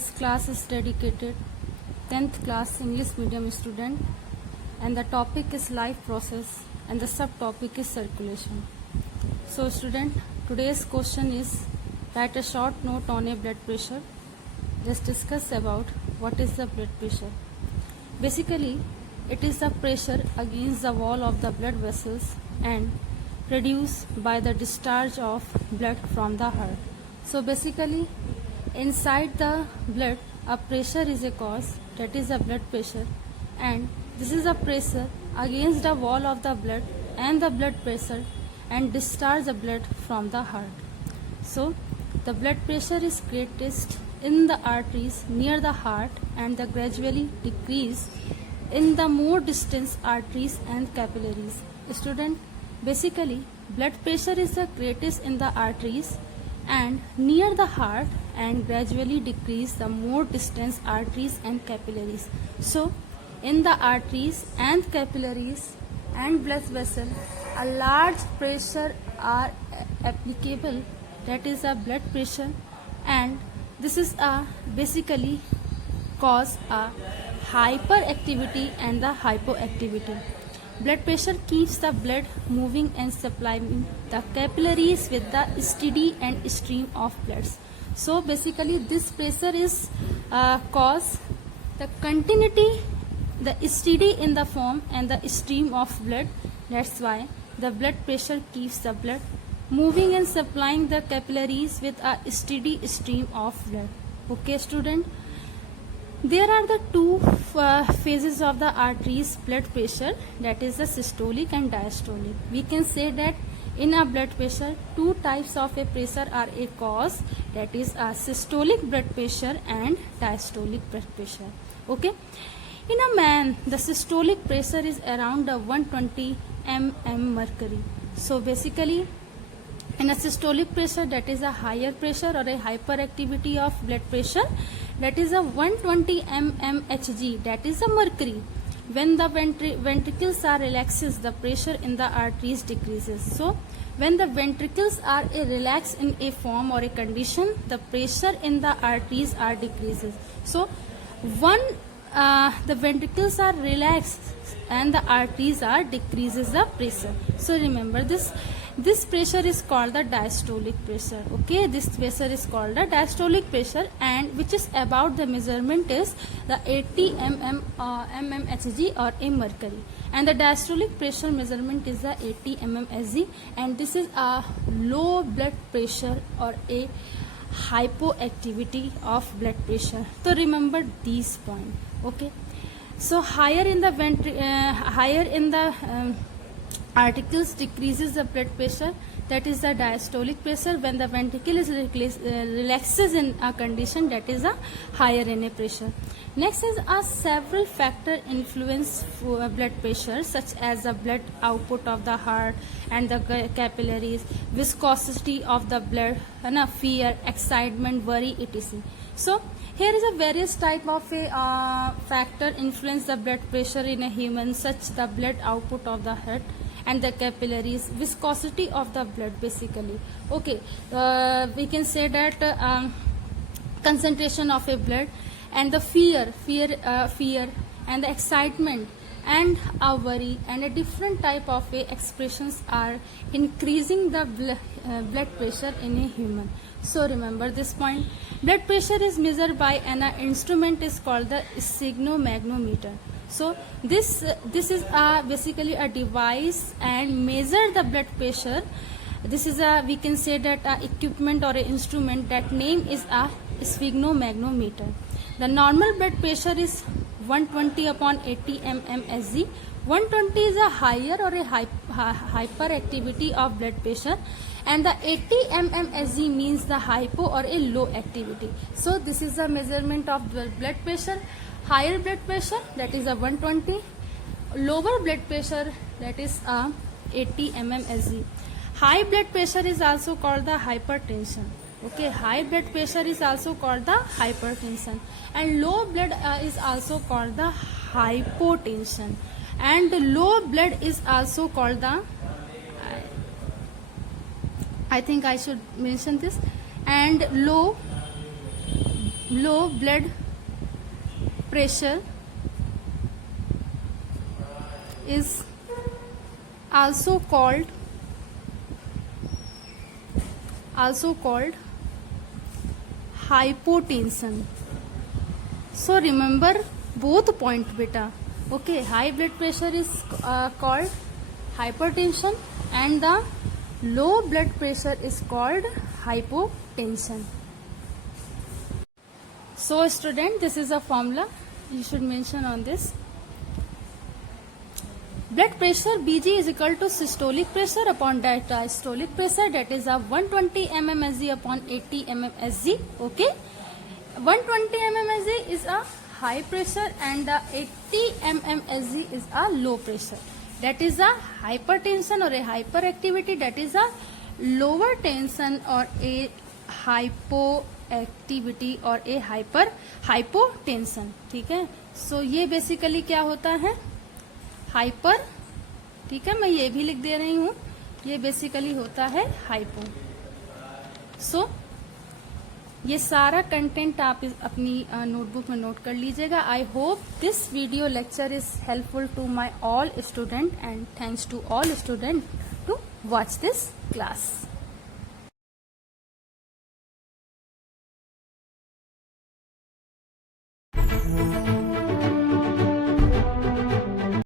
Today's class is dedicated 10th class English medium student, and the topic is life process and the subtopic is circulation. So student, today's question is write a short note on a blood pressure. Let's discuss about what is the blood pressure. Basically, it is the pressure against the wall of the blood vessels and produced by the discharge of blood from the heart. So basically, inside the blood, a pressure is a cause, that is the blood pressure, and this is a pressure against the wall of the blood and the blood pressure and discharge the blood from the heart. So the blood pressure is greatest in the arteries near the heart and the gradually decrease in the more distant arteries and capillaries. Student, basically blood pressure is the greatest in the arteries and near the heart and gradually decrease the more distant arteries and capillaries. So in the arteries and capillaries and blood vessel, a large pressure are applicable, that is a blood pressure, and this is a basically cause a hyperactivity and the hypoactivity. Blood pressure keeps the blood moving and supplying the capillaries with the steady and stream of blood. So basically this pressure is cause the continuity, the steady in the form and the stream of blood. That's why the blood pressure keeps the blood moving and supplying the capillaries with a steady stream of blood. Okay student, there are the two phases of the arteries blood pressure, that is the systolic and diastolic. We can say that in a blood pressure, two types of a pressure are a cause, that is a systolic blood pressure and diastolic blood pressure. Okay, in a man the systolic pressure is around 120 mm mercury. So basically in a systolic pressure, that is a higher pressure or a hyperactivity of blood pressure, that is a 120 mmHg, that is a mercury. When the ventricles are relaxed, the pressure in the arteries decreases. So when the ventricles are relaxed in a form or a condition, the pressure in the arteries are decreases. So the ventricles are relaxed and the arteries are decreases the pressure. So remember this pressure is called the diastolic pressure. Okay, this pressure is called the diastolic pressure, and which is about the measurement is the 80 mmHg or a mercury, and the diastolic pressure measurement is the 80 mmHg, and this is a low blood pressure or a hypoactivity of blood pressure. So remember these points. Okay, so higher in the articles decreases the blood pressure, that is the diastolic pressure. When the ventricle is relaxes in a condition, that is a higher in a pressure. Next is several factor influence blood pressure, such as the blood output of the heart and the capillaries, viscosity of the blood, fear, excitement, worry, etc. So here is a various type of a factor influence the blood pressure in a human, such the blood output of the heart and the capillaries, viscosity of the blood basically. Okay, we can say that concentration of a blood and the fear and the excitement and a worry and a different type of expressions are increasing the blood pressure in a human. So remember this point. Blood pressure is measured by an instrument is called the sphygmomanometer. So this is basically a device and measure the blood pressure. This is we can say that equipment or a instrument, that name is a sphygmomanometer. The normal blood pressure is 120 upon 80 mmHg. 120 is a higher or a hyperactivity of blood pressure, and the 80 mmHg means the hypo or a low activity. So this is the measurement of blood pressure. Higher blood pressure, that is a 120, lower blood pressure, that is 80 mmHg. High blood pressure is also called the hypertension. Okay, high blood pressure is also called the hypertension, and low blood is also called the hypotension, and low blood is also called the I think I should mention this, and low low blood pressure is also called hypotension. So remember both point beta. Okay, high blood pressure is called hypertension and the low blood pressure is called hypotension. So student, this is a formula you should mention on this. Blood pressure Bg is equal to systolic pressure upon diastolic pressure, that is a 120 mmHg upon 80 mmHg. Okay, 120 mmHg is a high pressure and the 80 mmHg is a low pressure. That is a hypertension or a hyperactivity, that is a lower tension or a hypoactivity और a hypotension. ठीक है, सो ये basically क्या होता है, hyper. ठीक है, मैं ये भी लिख दे रही हूँ, ये बेसिकली होता है हाइपो. सो ये सारा कंटेंट आप अपनी नोटबुक में नोट कर लीजिएगा. I hope this video lecture is helpful to my all student and thanks to all student to watch this class.